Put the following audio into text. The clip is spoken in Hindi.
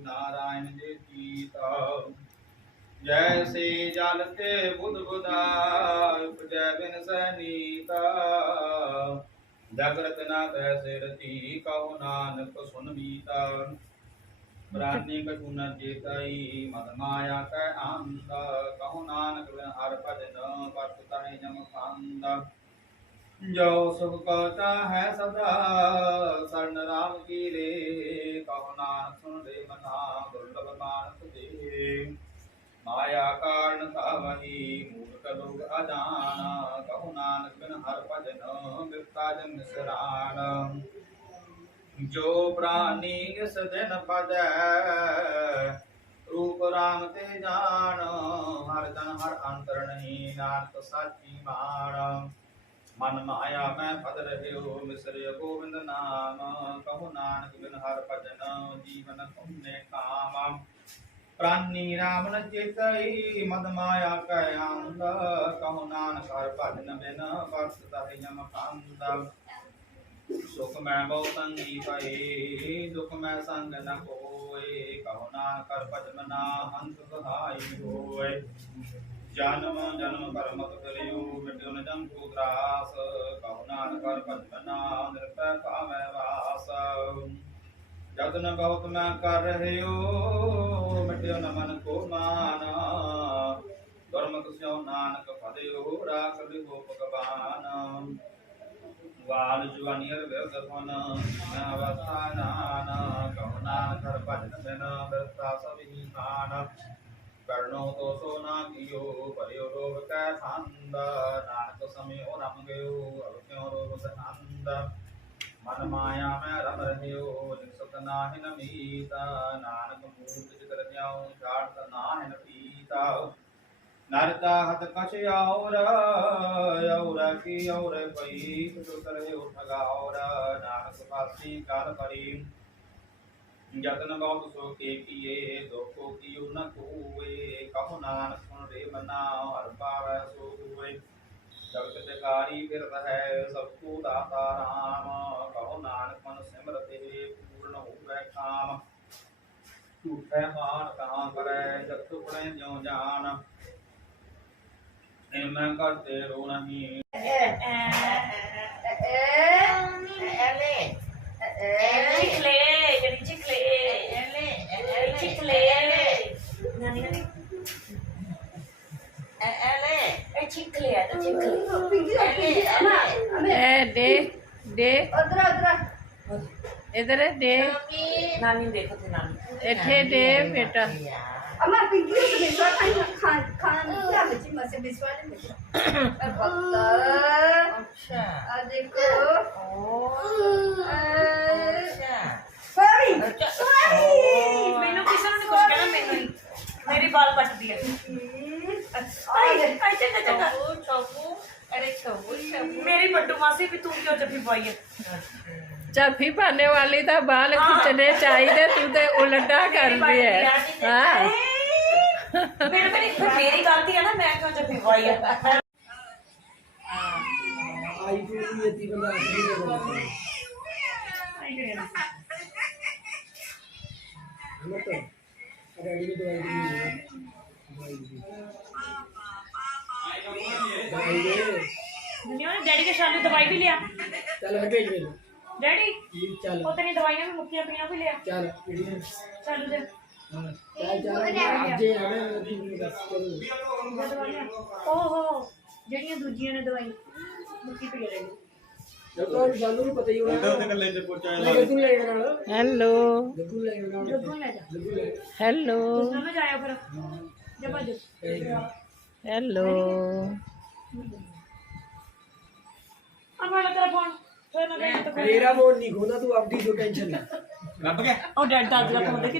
नारायण जय जैसे जानते बुध बुदा जय बिन सनीता। जागृत ना तैसे रति कहो नानक सुन बीता प्राणी कछु न मद माया कह आंदा कहो नानक हर भजन परताई नम कांदा जो सुख कहता है सदा। शरण राम की रे, कहो नानक सुन रे मना दुर्लभ मानस दे माया कारण का वही, मूर्ख लोग अजान। कहो नानक बिन हर भजन, बिपता जन शरान जो प्राणी इस दिन पद रूप राम ते जान। हर जन हर अंतर नहीं नानक साची मान। ਮਨ ਮਾਇਆ ਮੈਂ ਫਦ ਰਹਿਓ ਮਿਸਰਿ ਗੋਬਿੰਦ ਨਾਮ। ਕਹੋ ਨਾਨਕ ਬਿਨ ਹਰ ਭਜਨ ਜੀਵਨ ਤੁਮਨੇ ਕਾਮ ਪ੍ਰਾਨੀ ਰਾਮ ਨ ਚੇਤਈ ਮਦ ਮਾਇਆ ਕੈ ਆਂਦ ਕਹੋ ਨਾਨਕ ਹਰ ਭਜਨ ਬਿਨ ਵਰਤ ਤਹਿ ਜਮ ਕੰਦ। ਸੁਖ ਮੈਂ ਬਹੁ ਸੰਗੀ ਪਏ ਦੁਖ ਮੈਂ ਸੰਗ ਨ ਕੋਏ। ਕਹੋ ਨਾਨਕ ਹਰ ਭਜਨ ਨਾ ਹੰਸ ਸਹਾਈ ਹੋਏ। ਜਨਮ ਜਨਮ ਕਰਮਤ ਕਰਿਓ, ਮਿਟਿਓ ਨ ਜਮ ਕੋ ਤਰਾਸ ਕਹੋ ਨਾਨਕ ਹਰ ਭਜਨ ਨਾ ਨਿਰਭੈ ਭਾਵੈ ਵਾਸ। ਜਤਨ ਬਹੁਤ ਮੈਂ ਕਰ ਰਹਿਓ, ਮਿਟਿਓ ਨ ਮਨ ਕੋ ਮਾਨ। ਗੁਰਮਤਿ ਸਿਓ ਨਾਨਕ ਫਦਿਓ ਰਾਖ ਲਿਓ ਭਗਵਾਨ। ਵਾਲ ਜੁਆਨੀਰ ਵਿਰਧ ਫਨ ਮੈਂ ਅਵਸਥਾ ਨਾਨ। ਕਹੋ ਨਾਨਕ ਹਰ ਭਜਨ ਬਿਨ ਬਿਰਤਾ ਸਭੀ ਨਾਨਕ कर्णो तो दोषो नागियो पर्योरोगकान्द रोग से सांदा मन माया में रम रहो निसुत नाहिन मीता। नानक मूर्त जिकर न्याऊ चाट नाहिन पीता। नरता हत कछ और और की और पई सुतर उठ गाओ नानक पासी काल परी ਜਤਨ ਬਹੁਤ ਸੋ ਕੇ ਕੀਏ ਦੁਖੋ ਕੀਉ ਨ ਕੋਏ ਕਹੋ ਨਾਨਕ ਸੁਣ ਰੇ ਮਨਾ ਹਰ ਪਾਵੈ ਸੋ ਹੋਏ ਜਗਤ ਜਗਾਰੀ ਫਿਰਤ ਹੈ ਸਭ ਕੋ ਦਾਤਾ ਰਾਮ ਕਹੋ ਨਾਨਕ ਮਨ ਸਿਮਰਤੇ ਪੂਰਨ ਹੋਵੇ ਕਾਮ ਝੂਠੈ ਮਾਨ ਕਹਾਂ ਕਰੈ ਜਤ ਤੁਪੜੇ ਜਿਉ ਜਾਨ ਇਹ ਮੈਂ ਕਰਤੇ ਰੋ ਨਹੀਂ डे डे इधर है डे नानी देखो थे नानी एठे डे बेटा अम्मा पिंकी से बिस्वा खाना खान खान क्या बच्ची माँ से बिस्वा ले बेटा बक्का अच्छा आ देखो ओ अच्छा सॉरी सॉरी मैंने किसी ने कुछ कहा मैंने मेरी बाल कट दिए। मेरी मासी भी तू क्यों पाई है? पाने वाली था बाल हाँ। खिंचने चाहिए तू तो उल्टा कर दी हाँ। मेरी गलती है ना मैं क्यों पाई है। हाँ। डैडी के शादी दवाई भी लिया ਚੱਲ ਹਟੇ ਜੀ डैडी ਚੱਲ ਉਹ ਤੇਰੀ ਦਵਾਈਆਂ ਵੀ ਮੁੱਕੀਆਂ ਪਈਆਂ ਵੀ ਲਿਆ ਚੱਲ ਪੀੜੀਆਂ ਚੱਲ ਦੇ ਹਾਂ ਚੱਲ ਚੱਲ ਅੱਜ ਹੀ ਆਣਾ ਉਹਦੀ ਮੈਨੂੰ ਦੱਸ ਕਰੋ ਦਵਾਈਆਂ ਓਹੋ ਜਿਹੜੀਆਂ ਦੂਜੀਆਂ ਨੇ ਦਵਾਈ ਮੁੱਕੀ ਪਈ ਰਹਿ ਗਈ ਜਦੋਂ ਸਾਨੂੰ ਵੀ ਪਤਾ ਹੀ ਹੋਣਾ ਉਹਦੇ ਕੱਲੇ ਚ ਪੋਚਾ ਮੈਂ ਗੱਗੂ ਲੈ ਜਾਣਾ ਨਾਲ ਹੈਲੋ ਗੱਗੂ ਲੈ ਜਾਣਾ ਨਾਲ ਗੱਗੂ ਲੈ ਜਾ ਗੱਗੂ ਲੈ ਹੈਲੋ ਸਮਝ ਆਇਆ ਫਿਰ ਜਾ ਭੱਜ ਹੈਲੋ ਆ ਮੈਂ ਤੇਰਾ ਫੋਨ ਫਿਰ ਨਾ ਦੇ ਮੇਰਾ ਮੋਨ ਨਹੀਂ ਖੋਦਾ ਤੂੰ ਆਪਦੀ ਜੋ ਟੈਨਸ਼ਨ ਲੈ ਰੱਬ ਗਿਆ ਉਹ ਡੈਡ ਦਾ ਅੱਜ ਦਾ ਫੋਨ ਦੇਖੀ